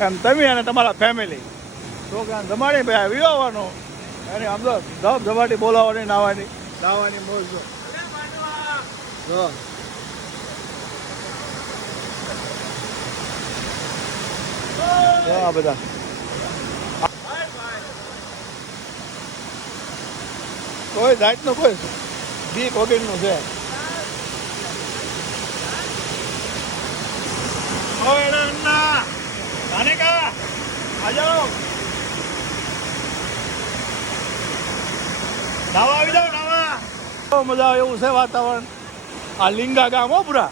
એમ તમે અને તમારા ફેમિલી છોકરાને જમાડી ભાઈ વિવાવાનું અને આમ તો ધબ ધબાટી બોલાવવાની નાવાની મોજ જો આ બધા કોઈ જાતનું કોઈ બીક વગેરેનું છે. નાવા આવી જાવ નાવા મજા આવે એવું છે વાતાવરણ. આ લીંગા ગામ હો પૂરા